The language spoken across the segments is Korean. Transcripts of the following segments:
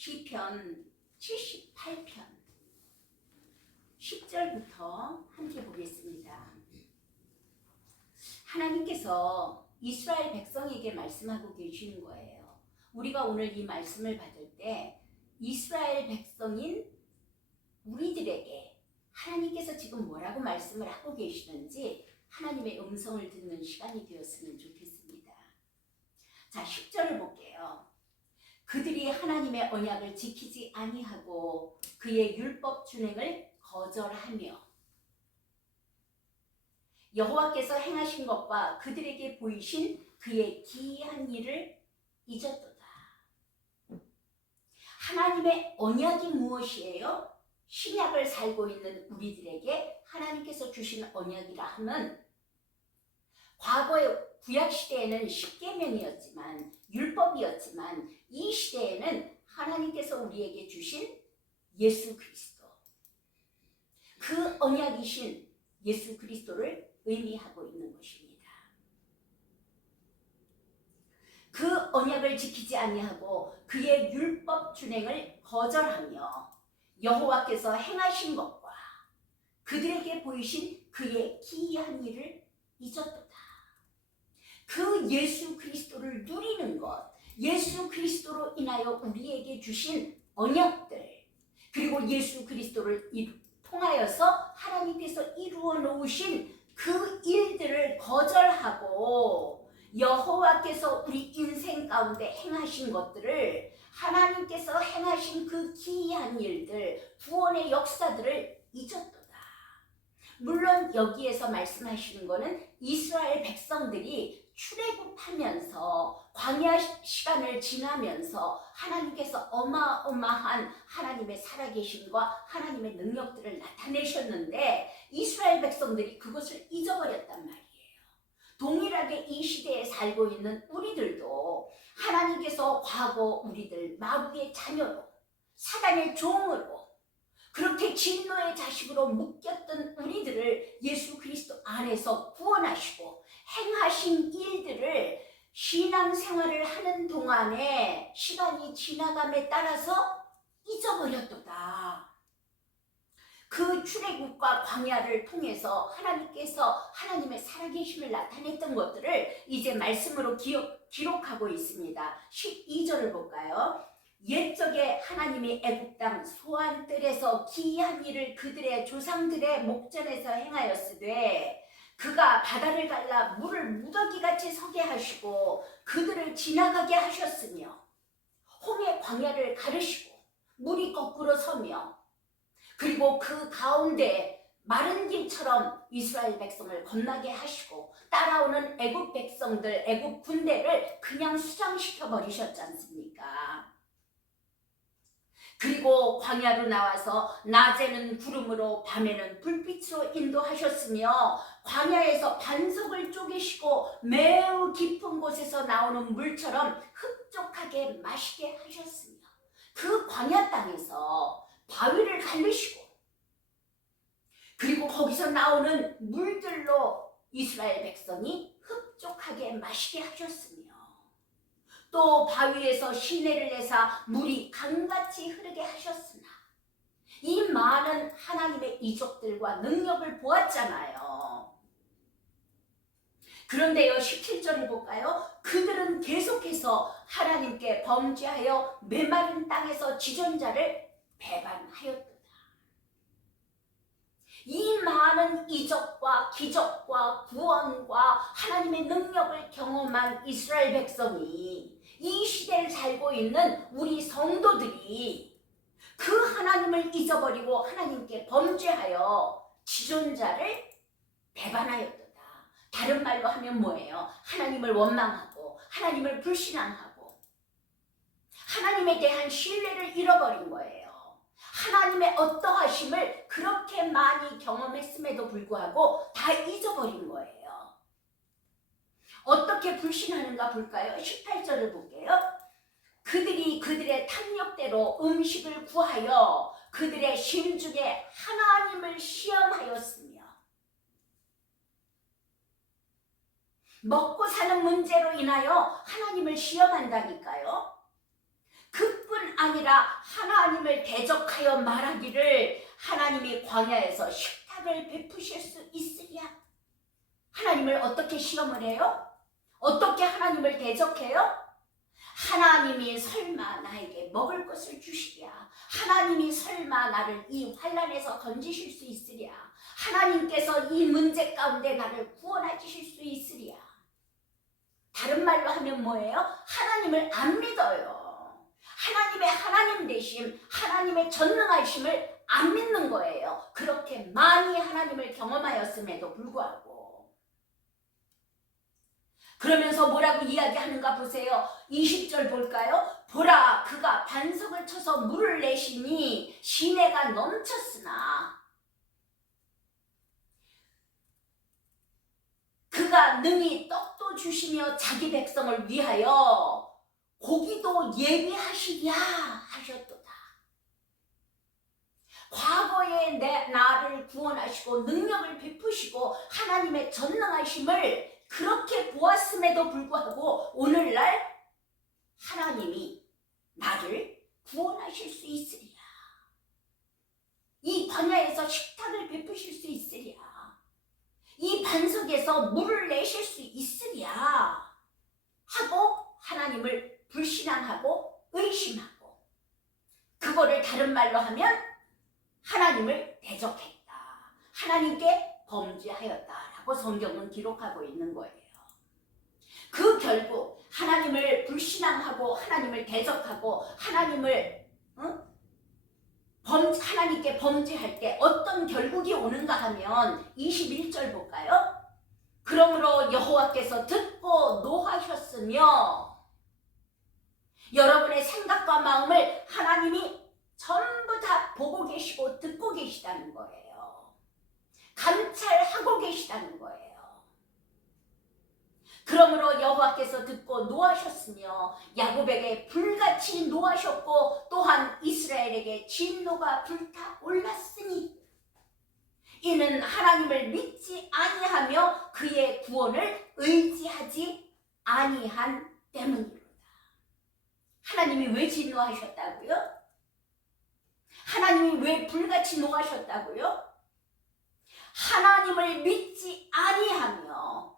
시편 78편 10절부터 함께 보겠습니다. 하나님께서 이스라엘 백성에게 말씀하고 계시는 거예요. 우리가 오늘 이 말씀을 받을 때 이스라엘 백성인 우리들에게 하나님께서 지금 뭐라고 말씀을 하고 계시는지 하나님의 음성을 듣는 시간이 되었으면 좋겠습니다. 자, 10절을 볼게요. 그들이 하나님의 언약을 지키지 아니하고 그의 율법 준행을 거절하며 여호와께서 행하신 것과 그들에게 보이신 그의 기이한 일을 잊었도다. 하나님의 언약이 무엇이에요? 신약을 살고 있는 우리들에게 하나님께서 주신 언약이라 하면 과거의 구약시대에는 십계명이었지만 율법이었지만 이 시대에는 하나님께서 우리에게 주신 예수 그리스도, 그 언약이신 예수 그리스도를 의미하고 있는 것입니다. 그 언약을 지키지 아니하고 그의 율법 준행을 거절하며 여호와께서 행하신 것과 그들에게 보이신 그의 기이한 일을 잊었도다. 그 예수 그리스도를 누리는 것, 예수 그리스도로 인하여 우리에게 주신 언약들, 그리고 예수 그리스도를 통하여서 하나님께서 이루어 놓으신 그 일들을 거절하고 여호와께서 우리 인생 가운데 행하신 것들을, 하나님께서 행하신 그 기이한 일들, 구원의 역사들을 잊었도다. 물론 여기에서 말씀하시는 것은 이스라엘 백성들이 출애굽하면서 광야 시간을 지나면서 하나님께서 어마어마한 하나님의 살아계심과 하나님의 능력들을 나타내셨는데 이스라엘 백성들이 그것을 잊어버렸단 말이에요. 동일하게 이 시대에 살고 있는 우리들도 하나님께서 과거 우리들 마귀의 자녀로, 사단의 종으로 그렇게 진노의 자식으로 묶였던 우리들을 예수 그리스도 안에서 구원하시고 행하신 일들을 신앙생활을 하는 동안에 시간이 지나감에 따라서 잊어버렸도다. 그 출애굽과 광야를 통해서 하나님께서 하나님의 살아계심을 나타냈던 것들을 이제 말씀으로 기록하고 있습니다. 12절을 볼까요? 옛적에 하나님이 애굽 땅 소안뜰에서 기이한 일을 그들의 조상들의 목전에서 행하였으되 그가 바다를 갈라 물을 무더기같이 서게 하시고 그들을 지나가게 하셨으며 홍해 광야를 가르시고 물이 거꾸로 서며 그리고 그 가운데 마른 길처럼 이스라엘 백성을 건너게 하시고 따라오는 애굽 백성들, 애굽 군대를 그냥 수장시켜 버리셨지 않습니까? 그리고 광야로 나와서 낮에는 구름으로 밤에는 불빛으로 인도하셨으며 광야에서 반석을 쪼개시고 매우 깊은 곳에서 나오는 물처럼 흡족하게 마시게 하셨으며 그 광야 땅에서 바위를 갈르시고 그리고 거기서 나오는 물들로 이스라엘 백성이 흡족하게 마시게 하셨으며 또 바위에서 시내를 내사 물이 강같이 흐르게 하셨으나 이 많은 하나님의 이적들과 능력을 보았잖아요. 그런데요 17절을 볼까요? 그들은 계속해서 하나님께 범죄하여 메마른 땅에서 지존자를 배반하였도다. 이 많은 이적과 기적과 구원과 하나님의 능력을 경험한 이스라엘 백성이 이 시대를 살고 있는 우리 성도들이 그 하나님을 잊어버리고 하나님께 범죄하여 지존자를 배반하였도다. 다른 말로 하면 뭐예요? 하나님을 원망하고 하나님을 불신앙하고 하나님에 대한 신뢰를 잃어버린 거예요. 하나님의 어떠하심을 그렇게 많이 경험했음에도 불구하고 다 잊어버린 거예요. 어떻게 불신하는가 볼까요? 18절을 볼게요. 그들이 그들의 탐욕대로 음식을 구하여 그들의 심중에 하나님을 시험하였으며 먹고 사는 문제로 인하여 하나님을 시험한다니까요. 그뿐 아니라 하나님을 대적하여 말하기를 하나님이 광야에서 식탁을 베푸실 수 있으랴. 하나님을 어떻게 시험을 해요? 어떻게 하나님을 대적해요? 하나님이 설마 나에게 먹을 것을 주시랴? 하나님이 설마 나를 이 환난에서 건지실 수 있으랴? 하나님께서 이 문제 가운데 나를 구원해 주실 수 있으랴? 다른 말로 하면 뭐예요? 하나님을 안 믿어요. 하나님의 하나님 되심, 하나님의 전능하심을 안 믿는 거예요. 그렇게 많이 하나님을 경험하였음에도 불구하고. 그러면서 뭐라고 이야기하는가 보세요. 20절 볼까요? 보라, 그가 반석을 쳐서 물을 내시니 시내가 넘쳤으나 그가 능히 떡도 주시며 자기 백성을 위하여 고기도 예비하시랴 하셨도다. 과거에 나를 구원하시고 능력을 베푸시고 하나님의 전능하심을 그렇게 보았음에도 불구하고 오늘날 하나님이 나를 구원하실 수 있으리라. 이 광야에서 식탁을 베푸실 수 있으리라. 이 반석에서 물을 내실 수 있으랴 하고 하나님을 불신앙하고 의심하고, 그거를 다른 말로 하면 하나님을 대적했다, 하나님께 범죄하였다라고 성경은 기록하고 있는 거예요. 그 결국 하나님을 불신앙하고 하나님을 대적하고 하나님께 범죄할 때 어떤 결국이 오는가 하면 21절 볼까요? 그러므로 여호와께서 듣고 노하셨으며, 여러분의 생각과 마음을 하나님이 전부 다 보고 계시고 듣고 계시다는 거예요. 감찰하고 계시다는 거예요. 그러므로 여호와께서 듣고 노하셨으며 야곱에게 불같이 노하셨고 또한 이스라엘에게 진노가 불타올랐으니 이는 하나님을 믿지 아니하며 그의 구원을 의지하지 아니한 때문이로다. 하나님이 왜 진노하셨다고요? 하나님이 왜 불같이 노하셨다고요? 하나님을 믿지 아니하며.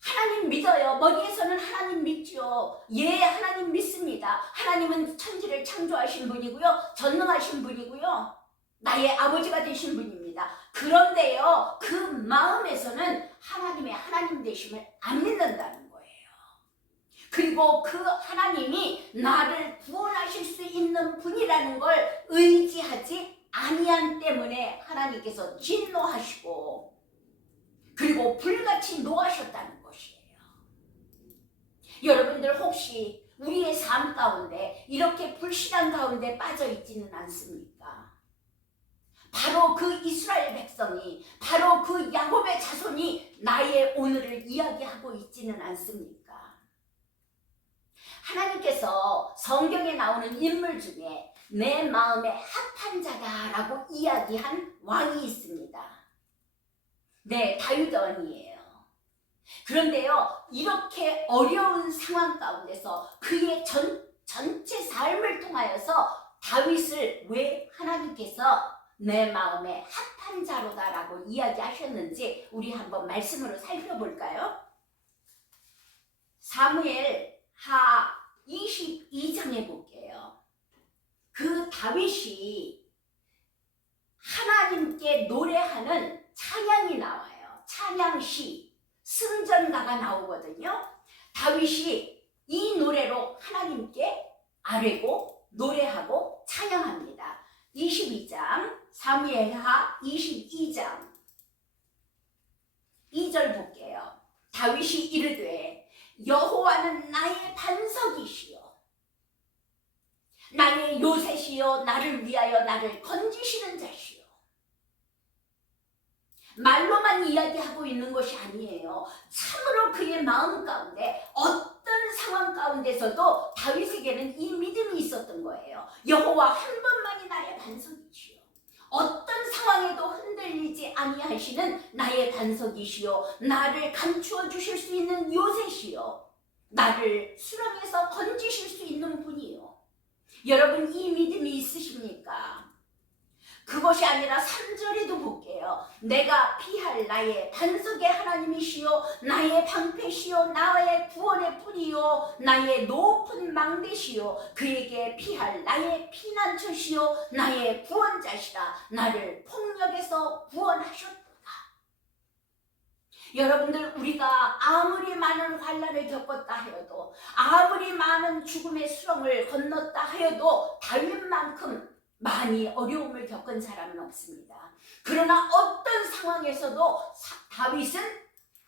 하나님 믿어요. 머리에서는 하나님 믿죠. 예, 하나님 믿습니다. 하나님은 천지를 창조하신 분이고요, 전능하신 분이고요, 나의 아버지가 되신 분입니다. 그런데요, 그 마음에서는 하나님의 하나님 되심을 안 믿는다는 거예요. 그리고 그 하나님이 나를 구원하실 수 있는 분이라는 걸 의지하지 아니한 때문에 하나님께서 진노하시고 그리고 불같이 노하셨다는 것이에요. 여러분들 혹시 우리의 삶 가운데 이렇게 불신앙 가운데 빠져 있지는 않습니까? 바로 그 이스라엘 백성이, 바로 그 야곱의 자손이 나의 오늘을 이야기하고 있지는 않습니까? 하나님께서 성경에 나오는 인물 중에 내 마음에 합한 자다라고 이야기한 왕이 있습니다. 네, 다윗 왕이에요. 그런데요, 이렇게 어려운 상황 가운데서 그의 전체 삶을 통하여서 다윗을 왜 하나님께서 내 마음에 합한 자로다라고 이야기하셨는지 우리 한번 말씀으로 살펴볼까요? 사무엘 하 22장에 볼게요. 그 다윗이 하나님께 노래하는 찬양이 나와요. 찬양시, 승전가가 나오거든요. 다윗이 이 노래로 하나님께 아뢰고 노래하고 찬양합니다. 22장, 사무엘하 22장 2절 볼게요. 다윗이 이르되 여호와는 나의 반석이시요 나의 요새시요 나를 위하여 나를 건지시는 자시요. 말로만 이야기하고 있는 것이 아니에요. 참으로 그의 마음 가운데 어떤 상황 가운데서도 다윗에게는 이 믿음이 있었던 거예요. 여호와 한 번만이 나의 반석이시요 어떤 상황에도 흔들리지 아니하시는 나의 반석이시요 나를 감추어 주실 수 있는 요새시요 나를 수렁에서 건지실 수 있는 분이요. 여러분 이 믿음이 있으십니까? 그것이 아니라 3절에도 볼게요. 내가 피할 나의 반석의 하나님이시요 나의 방패시요 나의 구원의 뿌리요 나의 높은 망대시요 그에게 피할 나의 피난처시요 나의 구원자시라 나를 폭력에서 구원하셨도다. 여러분들 우리가 아무리 많은 환난을 겪었다 하여도 아무리 많은 죽음의 수렁을 건넜다 하여도 다윗만큼 많이 어려움을 겪은 사람은 없습니다. 그러나 어떤 상황에서도 다윗은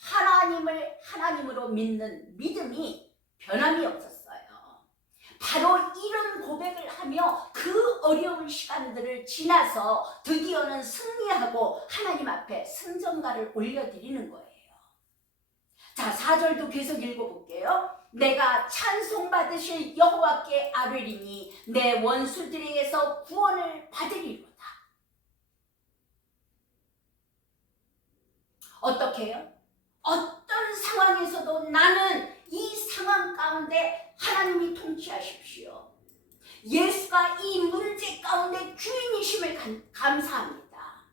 하나님을 하나님으로 믿는 믿음이 변함이 없었어요. 바로 이런 고백을 하며 그 어려운 시간들을 지나서 드디어는 승리하고 하나님 앞에 승전가를 올려드리는 거예요. 자, 4절도 계속 읽어볼게요. 내가 찬송받으실 여호와께 아뢰리니 내 원수들에게서 구원을 받으리로다. 어떻게 해요? 어떤 상황에서도 나는 이 상황 가운데 하나님이 통치하십시오. 예수가 이 문제 가운데 주인이심을 감사합니다.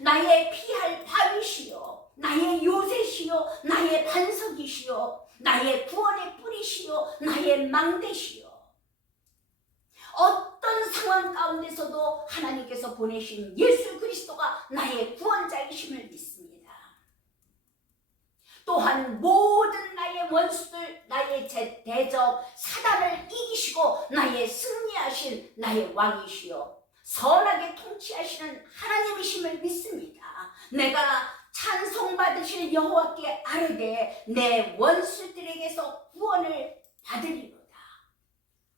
나의 피할 바위시요 나의 요새시요 나의 반석이시요 나의 구원의 뿌리시요 나의 망대시요. 어떤 상황 가운데서도 하나님께서 보내신 예수 그리스도가 나의 구원자이심을 믿습니다. 또한 모든 나의 원수들 나의 대적 사단을 이기시고 나의 승리하신 나의 왕이시요 선하게 통치하시는 하나님이심을 믿습니다. 내가 찬송받으실 여호와께 아뢰되 내 원수들에게서 구원을 받으리로다.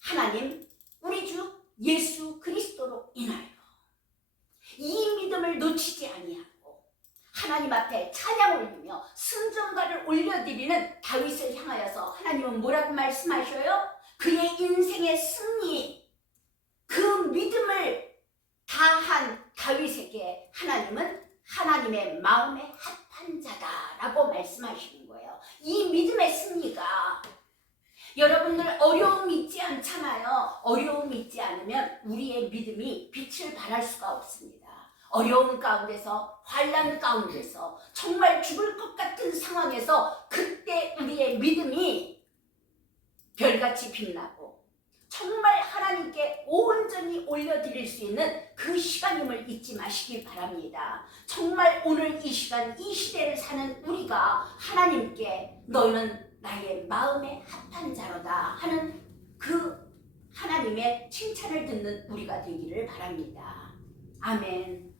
하나님 우리 주 예수 그리스도로 인하여 이 믿음을 놓치지 아니하고 하나님 앞에 찬양 올리며 승전가를 올려드리는 다윗을 향하여서 하나님은 뭐라고 말씀하셔요? 그의 인생의 승리 그 믿음을 다한 다윗에게 하나님은 하나님의 마음에 합한 자다라고 말씀하시는 거예요. 이 믿음의 승리가 여러분들 어려움이 있지 않잖아요. 어려움이 있지 않으면 우리의 믿음이 빛을 발할 수가 없습니다. 어려움 가운데서 환난 가운데서 정말 죽을 것 같은 상황에서 그때 우리의 믿음이 별같이 빛나고 정말 하나님께 온전히 올려드릴 수 있는 그 시간임을 잊지 마시길 바랍니다. 정말 오늘 이 시간 이 시대를 사는 우리가 하나님께 너는 나의 마음에 합한 자로다 하는 그 하나님의 칭찬을 듣는 우리가 되기를 바랍니다. 아멘.